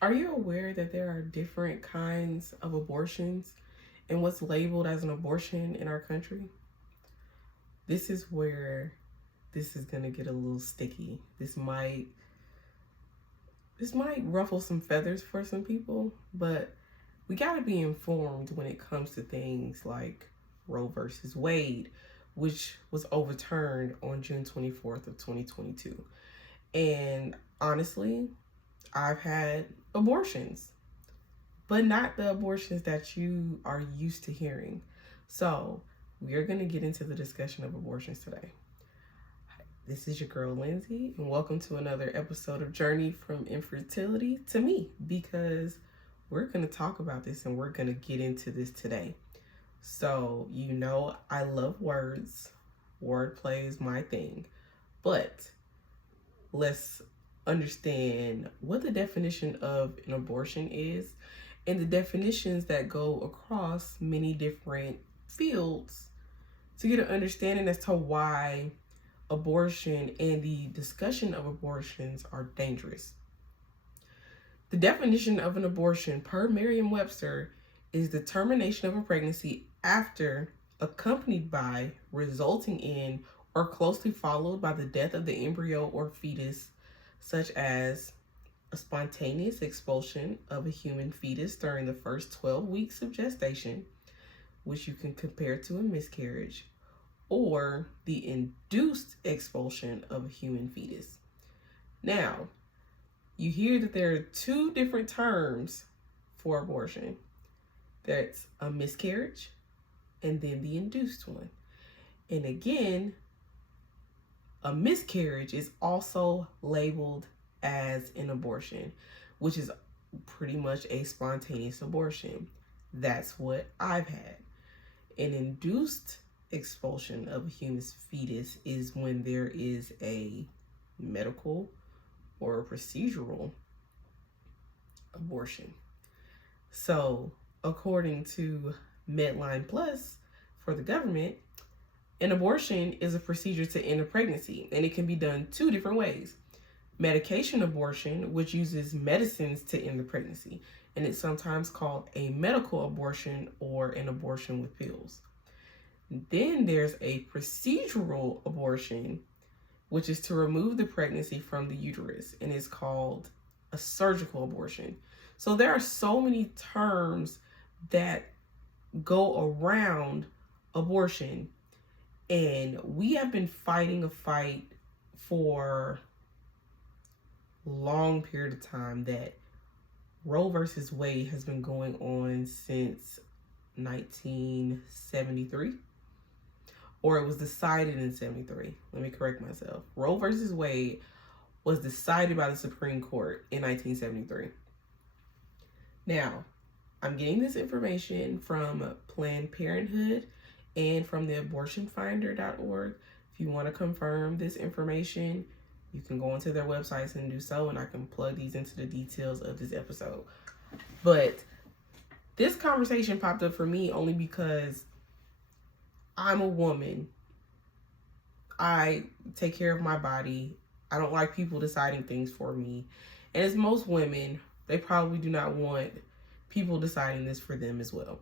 Are you aware that there are different kinds of abortions and what's labeled as an abortion in our country? This is where this is going to get a little sticky. This might ruffle some feathers for some people, but we got to be informed when it comes to things like Roe versus Wade, which was overturned on June 24th of 2022. And honestly, I've had abortions, but not the abortions that you are used to hearing. So, we are going to get into the discussion of abortions today. This is your girl Lindsay, and welcome to another episode of Journey From Infertility to me, because we're going to talk about this and we're going to get into this today. So, I love words. Wordplay is my thing. But let's understand what the definition of an abortion is and the definitions that go across many different fields to get an understanding as to why abortion and the discussion of abortions are dangerous. The definition of an abortion per Merriam-Webster is the termination of a pregnancy after, accompanied by, resulting in, or closely followed by the death of the embryo or fetus, such as a spontaneous expulsion of a human fetus during the first 12 weeks of gestation, which you can compare to a miscarriage, or the induced expulsion of a human fetus. Now, you hear that there are two different terms for abortion. That's a miscarriage and then the induced one. And again, a miscarriage is also labeled as an abortion, which is pretty much a spontaneous abortion. That's what I've had. An induced expulsion of a human fetus is when there is a medical or a procedural abortion. So, according to Medline Plus for the government, an abortion is a procedure to end a pregnancy, and it can be done two different ways. Medication abortion, which uses medicines to end the pregnancy, and it's sometimes called a medical abortion or an abortion with pills. Then there's a procedural abortion, which is to remove the pregnancy from the uterus, and it's called a surgical abortion. So there are so many terms that go around abortion, and we have been fighting a fight for a long period of time that Roe versus Wade has been going on since 1973. Or it was decided in 73. Let me correct myself. Roe versus Wade was decided by the Supreme Court in 1973. Now, I'm getting this information from Planned Parenthood and from the abortionfinder.org. If you want to confirm this information, you can go onto their websites and do so, and I can plug these into the details of this episode. But this conversation popped up for me only because I'm a woman. I take care of my body. I don't like people deciding things for me. And as most women, they probably do not want people deciding this for them as well.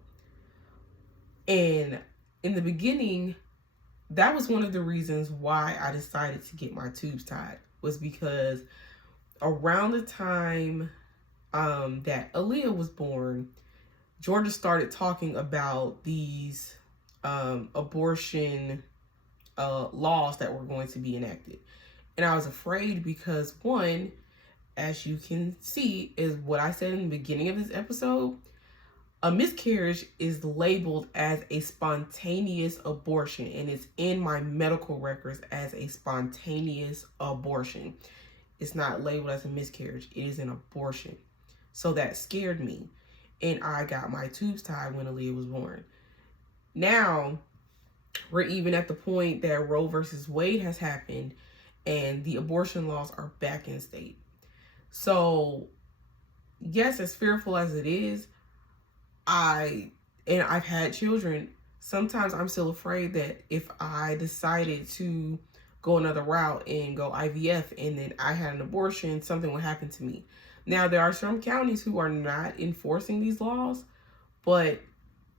And in the beginning, that was one of the reasons why I decided to get my tubes tied, was because around the time that Aaliyah was born, Georgia started talking about these abortion laws that were going to be enacted. And I was afraid because, one, as you can see, is what I said in the beginning of this episode, a miscarriage is labeled as a spontaneous abortion, and it's in my medical records as a spontaneous abortion. It's not labeled as a miscarriage. It is an abortion. So that scared me, and I got my tubes tied when Aaliyah was born. Now, we're even at the point that Roe versus Wade has happened and the abortion laws are back in state. So, yes, as fearful as it is, I've had children. Sometimes I'm still afraid that if I decided to go another route and go IVF and then I had an abortion, something would happen to me. Now, there are some counties who are not enforcing these laws, but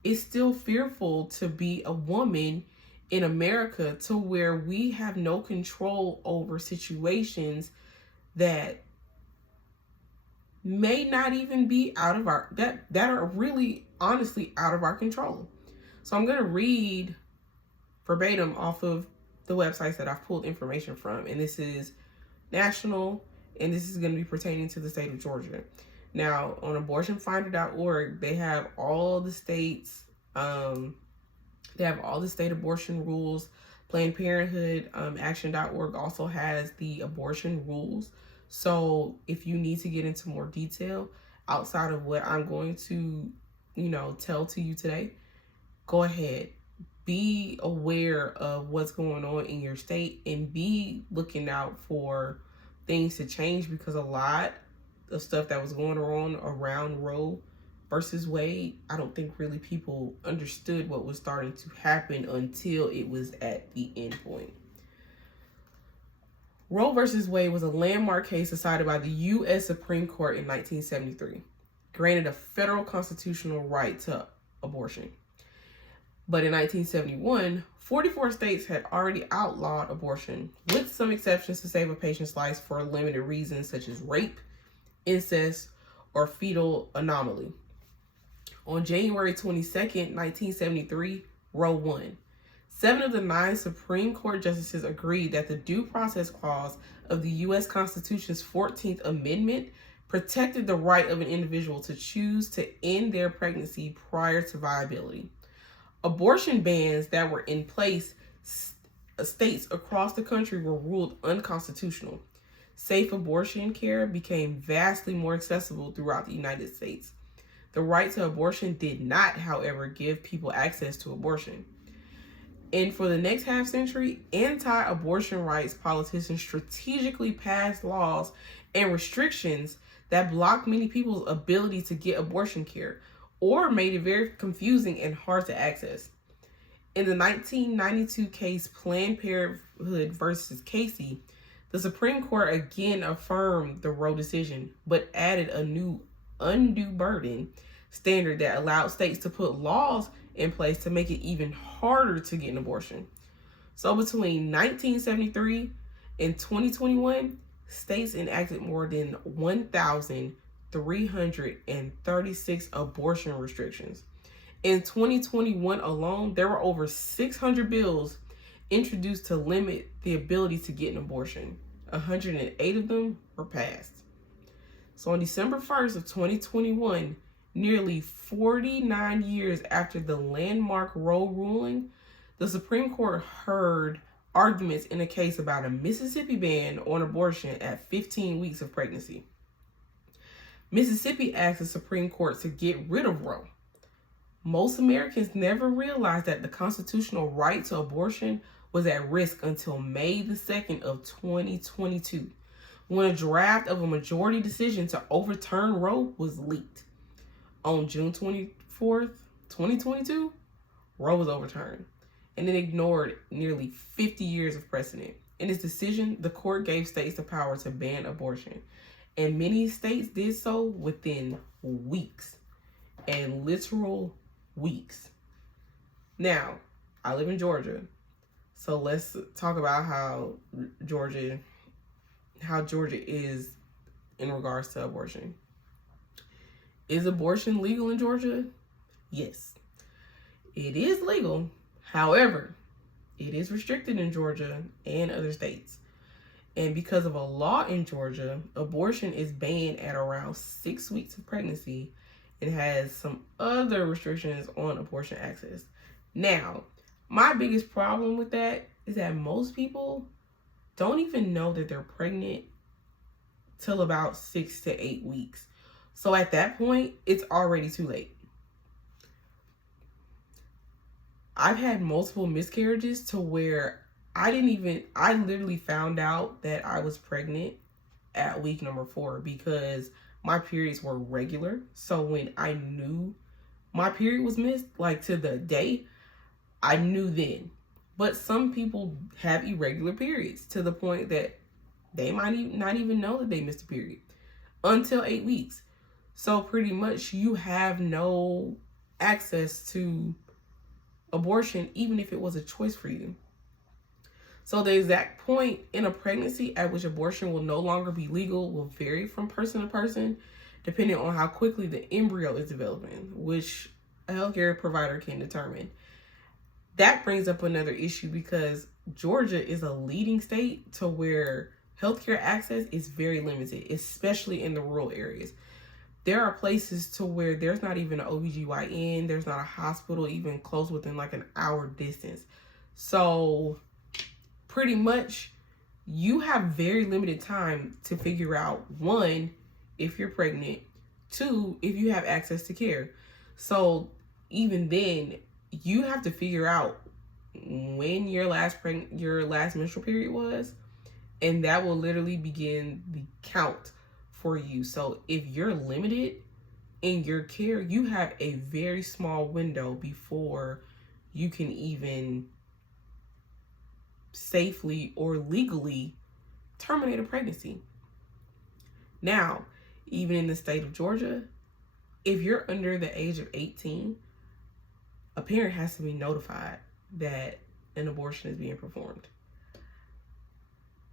it's still fearful to be a woman in America, to where we have no control over situations that may not even be out of our, that are really honestly out of our control. So I'm going to read verbatim off of the websites that I've pulled information from, and this is national, and this is going to be pertaining to the state of Georgia. Now, on abortionfinder.org, they have all the states, they have all the state abortion rules. Planned Parenthood action.org also has the abortion rules. So if you need to get into more detail outside of what I'm going to, tell to you today, go ahead. Be aware of what's going on in your state and be looking out for things to change, because a lot of stuff that was going on around Roe versus Wade, I don't think really people understood what was starting to happen until it was at the end point. Roe versus Wade was a landmark case decided by the U.S. Supreme Court in 1973, granted a federal constitutional right to abortion. But in 1971, 44 states had already outlawed abortion, with some exceptions to save a patient's life for limited reasons such as rape, incest, or fetal anomaly. On January 22nd, 1973, Roe won. 7 of the 9 Supreme Court justices agreed that the Due Process Clause of the U.S. Constitution's 14th Amendment protected the right of an individual to choose to end their pregnancy prior to viability. Abortion bans that were in place states across the country were ruled unconstitutional. Safe abortion care became vastly more accessible throughout the United States. The right to abortion did not, however, give people access to abortion. And for the next half century, anti-abortion rights politicians strategically passed laws and restrictions that blocked many people's ability to get abortion care, or made it very confusing and hard to access. In the 1992 case Planned Parenthood versus Casey, the Supreme Court again affirmed the Roe decision, but added a new undue burden standard that allowed states to put laws in place to make it even harder to get an abortion. So between 1973 and 2021, states enacted more than 1,336 abortion restrictions. In 2021 alone, there were over 600 bills introduced to limit the ability to get an abortion. 108 of them were passed. So on December 1st of 2021, nearly 49 years after the landmark Roe ruling, the Supreme Court heard arguments in a case about a Mississippi ban on abortion at 15 weeks of pregnancy. Mississippi asked the Supreme Court to get rid of Roe. Most Americans never realized that the constitutional right to abortion was at risk until May the 2nd of 2022, when a draft of a majority decision to overturn Roe was leaked. On June 24th, 2022, Roe was overturned, and it ignored nearly 50 years of precedent. In its decision, the court gave states the power to ban abortion, and many states did so within weeks, and literal weeks. Now, I live in Georgia, so let's talk about how Georgia is in regards to abortion. Is abortion legal in Georgia? Yes, it is legal. However, it is restricted in Georgia and other states. And because of a law in Georgia, abortion is banned at around 6 weeks of pregnancy and has some other restrictions on abortion access. Now, my biggest problem with that is that most people don't even know that they're pregnant till about 6 to 8 weeks. So at that point, it's already too late. I've had multiple miscarriages to where I literally found out that I was pregnant at week number 4 because my periods were regular. So when I knew my period was missed, like to the day, I knew then. But some people have irregular periods to the point that they might not even know that they missed a period until 8 weeks. So pretty much you have no access to abortion, even if it was a choice for you. So the exact point in a pregnancy at which abortion will no longer be legal will vary from person to person, depending on how quickly the embryo is developing, which a healthcare provider can determine. That brings up another issue because Georgia is a leading state to where healthcare access is very limited, especially in the rural areas. There are places to where there's not even an OBGYN, there's not a hospital even close within like an hour distance. So pretty much you have very limited time to figure out, one, if you're pregnant, two, if you have access to care. So even then, you have to figure out when your last menstrual period was, and that will literally begin the count for you. So if you're limited in your care, you have a very small window before you can even safely or legally terminate a pregnancy. Now, even in the state of Georgia, if you're under the age of 18, a parent has to be notified that an abortion is being performed.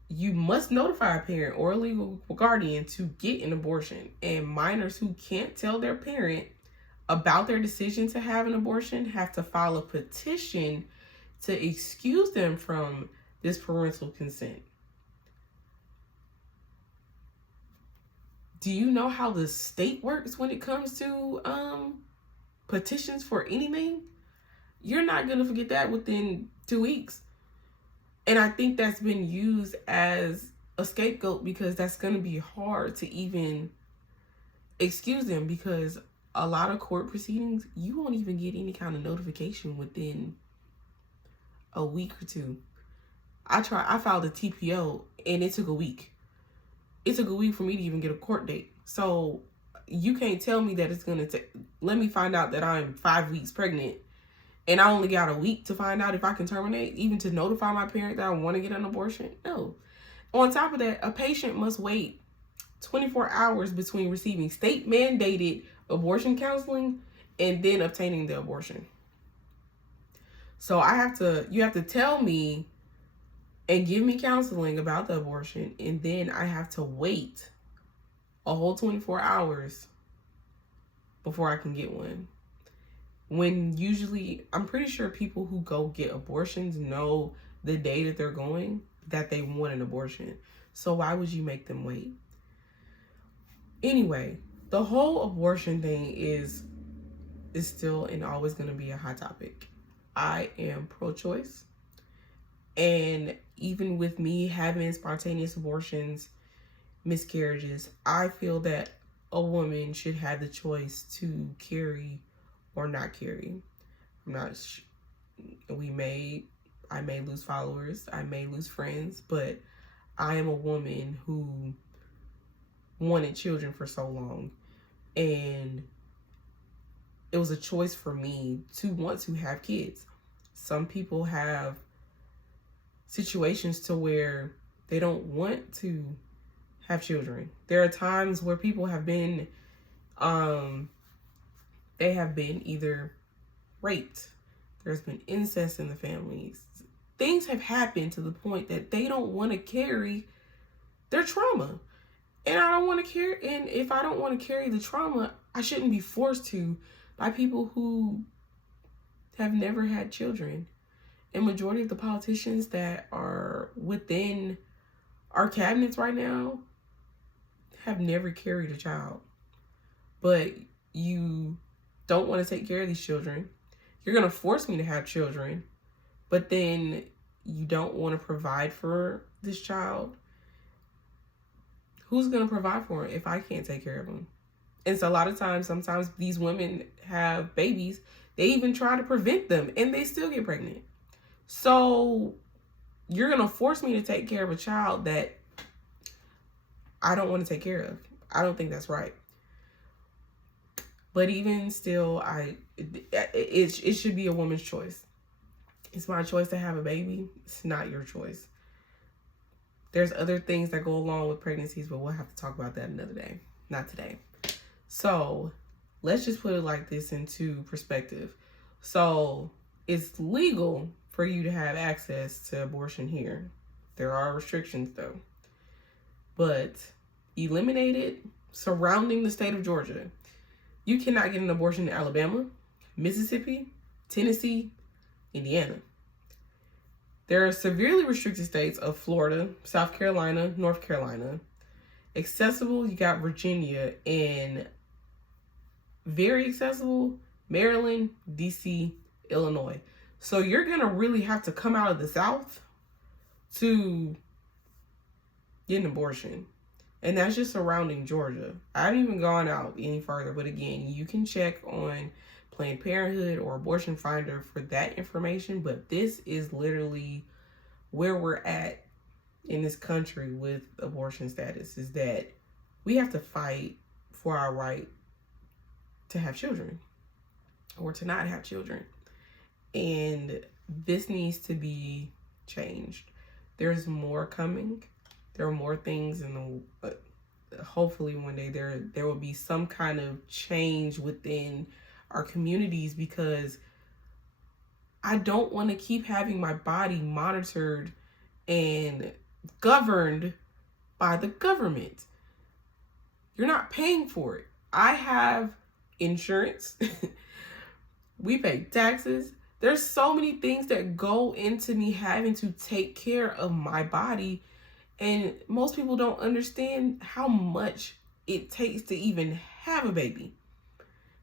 You must notify a parent or a legal guardian to get an abortion, and minors who can't tell their parent about their decision to have an abortion have to file a petition to excuse them from this parental consent. Do you know how the state works when it comes to petitions for anything? You're not going to forget that within 2 weeks. And I think that's been used as a scapegoat because that's going to be hard to even excuse them, because a lot of court proceedings, you won't even get any kind of notification within a week or two. I filed a TPO and it took a week. It took a week for me to even get a court date. So you can't tell me that it's going to take, let me find out that I'm 5 weeks pregnant and I only got a week to find out if I can terminate, even to notify my parent that I want to get an abortion. No. On top of that, a patient must wait 24 hours between receiving state mandated abortion counseling and then obtaining the abortion. So you have to tell me and give me counseling about the abortion, and then I have to wait a whole 24 hours before I can get one. When usually, I'm pretty sure people who go get abortions know the day that they're going that they want an abortion. So why would you make them wait? Anyway, the whole abortion thing is still and always going to be a hot topic. I am pro-choice. And even with me having spontaneous abortions, miscarriages, I feel that a woman should have the choice to carry or not carry. I may lose followers, I may lose friends, but I am a woman who wanted children for so long. And it was a choice for me to want to have kids. Some people have situations to where they don't want to have children. There are times where people have been, they have been either raped, there's been incest in the families. Things have happened to the point that they don't want to carry their trauma. And I don't want to carry, and if I don't want to carry the trauma, I shouldn't be forced to by people who have never had children. And majority of the politicians that are within our cabinets right now have never carried a child. But you don't want to take care of these children. You're going to force me to have children, but then you don't want to provide for this child. Who's going to provide for him if I can't take care of him? And so a lot of times, sometimes these women have babies. They even try to prevent them and they still get pregnant. So you're going to force me to take care of a child that I don't want to take care of. I don't think that's right. But even still, it should be a woman's choice. It's my choice to have a baby. It's not your choice. There's other things that go along with pregnancies, but we'll have to talk about that another day. not today. So let's just put it like this into perspective. So it's legal for you to have access to abortion here. There are restrictions though. But eliminated surrounding the state of Georgia. You cannot get an abortion in Alabama, Mississippi, Tennessee, Indiana. There are severely restricted states of Florida, South Carolina, North Carolina. Accessible, you got Virginia, and very accessible, Maryland, DC, Illinois. So you're going to really have to come out of the South to get an abortion. And that's just surrounding Georgia. I haven't even gone out any further, but again, you can check on Planned Parenthood or Abortion Finder for that information, but this is literally where we're at in this country with abortion status, is that we have to fight for our right to have children or to not have children. And this needs to be changed. There's more coming. There are more things in the hopefully one day there will be some kind of change within our communities, because I don't want to keep having my body monitored and governed by the government. You're not paying for it. I have insurance. We pay taxes. There's so many things that go into me having to take care of my body. And most people don't understand how much it takes to even have a baby.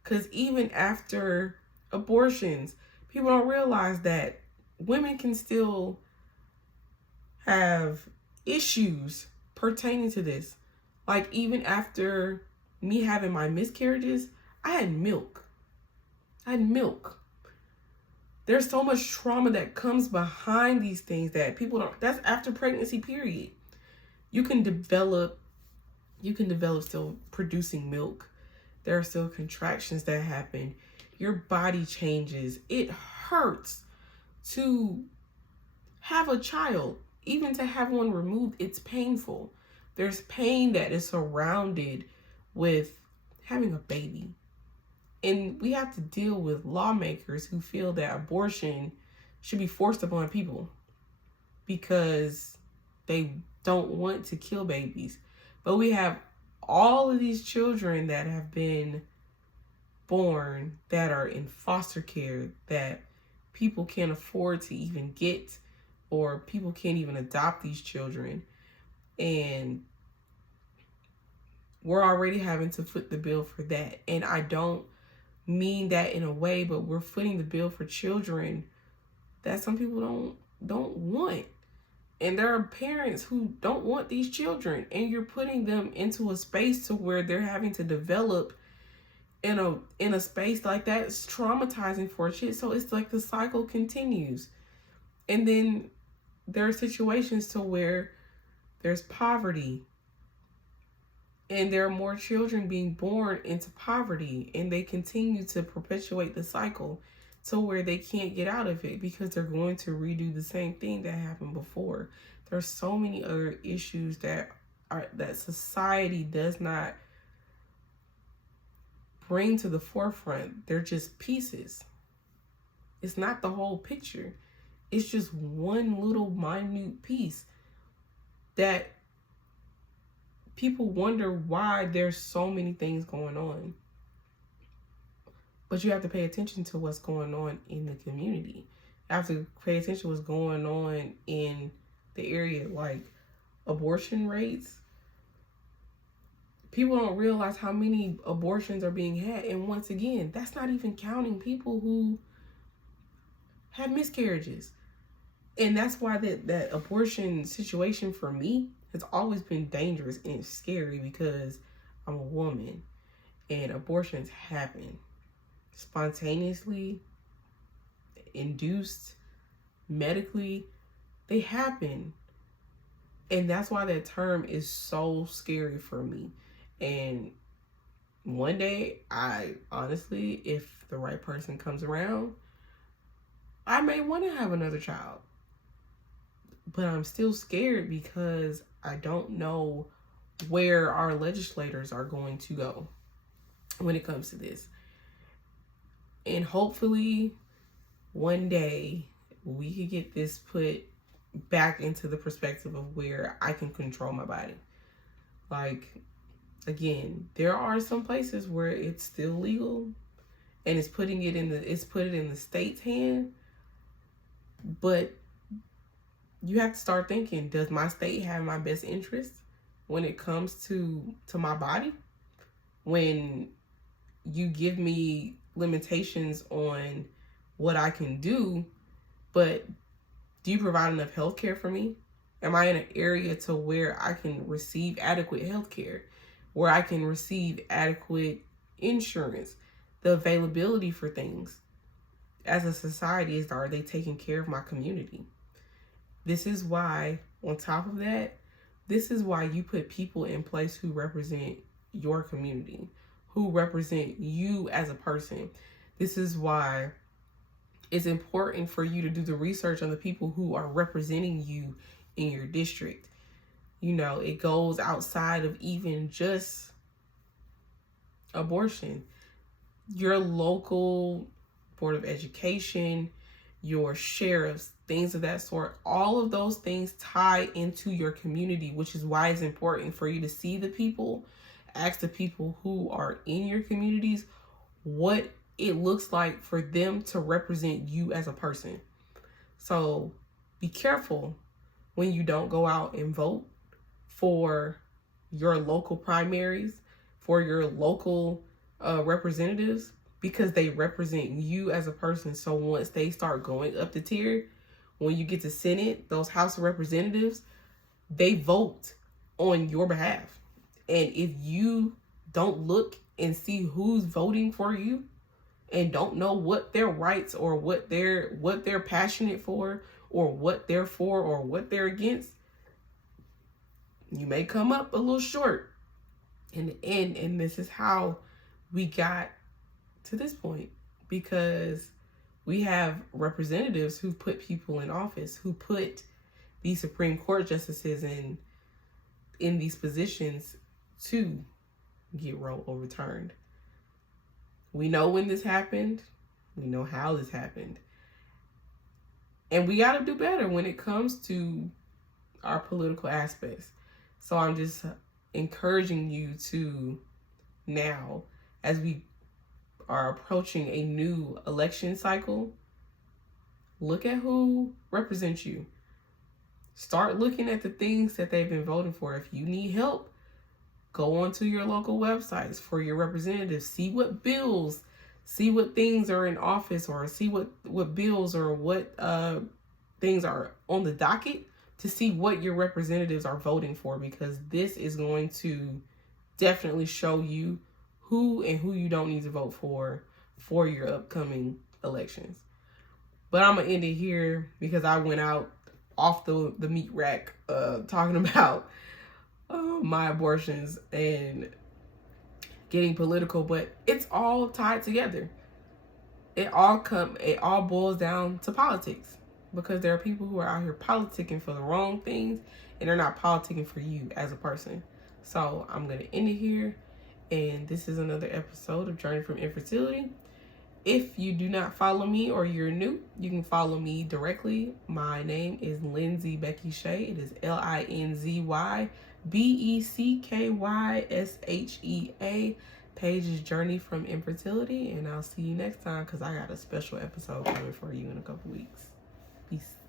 Because even after abortions, people don't realize that women can still have issues pertaining to this. Like, even after me having my miscarriages, I had milk. There's so much trauma that comes behind these things that people don't. That's after pregnancy, period. You can develop still producing milk. There are still contractions that happen. Your body changes. It hurts to have a child. Even to have one removed, it's painful. There's pain that is surrounded with having a baby. And we have to deal with lawmakers who feel that abortion should be forced upon people because they don't want to kill babies. But we have all of these children that have been born that are in foster care that people can't afford to even get, or people can't even adopt these children. And we're already having to foot the bill for that. And I don't mean that in a way, but we're footing the bill for children that some people don't want. And there are parents who don't want these children, and you're putting them into a space to where they're having to develop in a space like that. It's traumatizing for a kid. So it's like the cycle continues. And then there are situations to where there's poverty, and there are more children being born into poverty, and they continue to perpetuate the cycle to where they can't get out of it because they're going to redo the same thing that happened before. There's so many other issues that society does not bring to the forefront. They're just pieces. It's not the whole picture. It's just one little minute piece that people wonder why there's so many things going on. But you have to pay attention to what's going on in the community. You have to pay attention to what's going on in the area, like abortion rates. People don't realize how many abortions are being had. And once again, that's not even counting people who have miscarriages. And that's why that abortion situation for me has always been dangerous and scary, because I'm a woman and abortions happen spontaneously, induced, medically. They happen. And that's why that term is so scary for me. And one day, I honestly, if the right person comes around, I may want to have another child. But I'm still scared because I don't know where our legislators are going to go when it comes to this. And hopefully one day we could get this put back into the perspective of where I can control my body. Like, again, there are some places where it's still legal and it's put it in the state's hand, but you have to start thinking, does my state have my best interest when it comes to my body? When you give me limitations on what I can do, but do you provide enough health care for me? Am I in an area to where I can receive adequate health care, where I can receive adequate insurance, the availability for things? As a society, are they taking care of my community? This is why, on top of that, this is why you put people in place who represent your community, who represent you as a person. This is why it's important for you to do the research on the people who are representing you in your district. You know, it goes outside of even just abortion. Your local Board of Education, your sheriffs, things of that sort, all of those things tie into your community, which is why it's important for you to see the people, ask the people who are in your communities what it looks like for them to represent you as a person. So be careful when you don't go out and vote for your local primaries, for your local representatives, because they represent you as a person. So once they start going up the tier, when you get to Senate, those House of Representatives, they vote on your behalf. And if you don't look and see who's voting for you and don't know what their rights or what they're passionate for or what they're for or what they're against, you may come up a little short in the end. And this is how we got to this point, because we have representatives who put people in office, who put these Supreme Court justices in these positions to get Roe overturned. We know when this happened. We know how this happened. And we got to do better when it comes to our political aspects. So I'm just encouraging you to now, as we are approaching a new election cycle, look at who represents you. Start looking at the things that they've been voting for. If you need help, go onto your local websites for your representatives. See what bills, see what things are in office, or see what bills or what things are on the docket, to see what your representatives are voting for, because this is going to definitely show you who and who you don't need to vote for your upcoming elections. But I'm going to end it here because I went out off the meat rack talking about my abortions and getting political, but it's all tied together. It all boils down to politics, because there are people who are out here politicking for the wrong things, and they're not politicking for you as a person. So I'm going to end it here. And this is another episode of Journey From Infertility. If you do not follow me or you're new, you can follow me directly. My name is Lindsay Becky Shea. It is LinzyBeckyShea. Page is Journey From Infertility. And I'll see you next time, because I got a special episode coming for you in a couple weeks. Peace.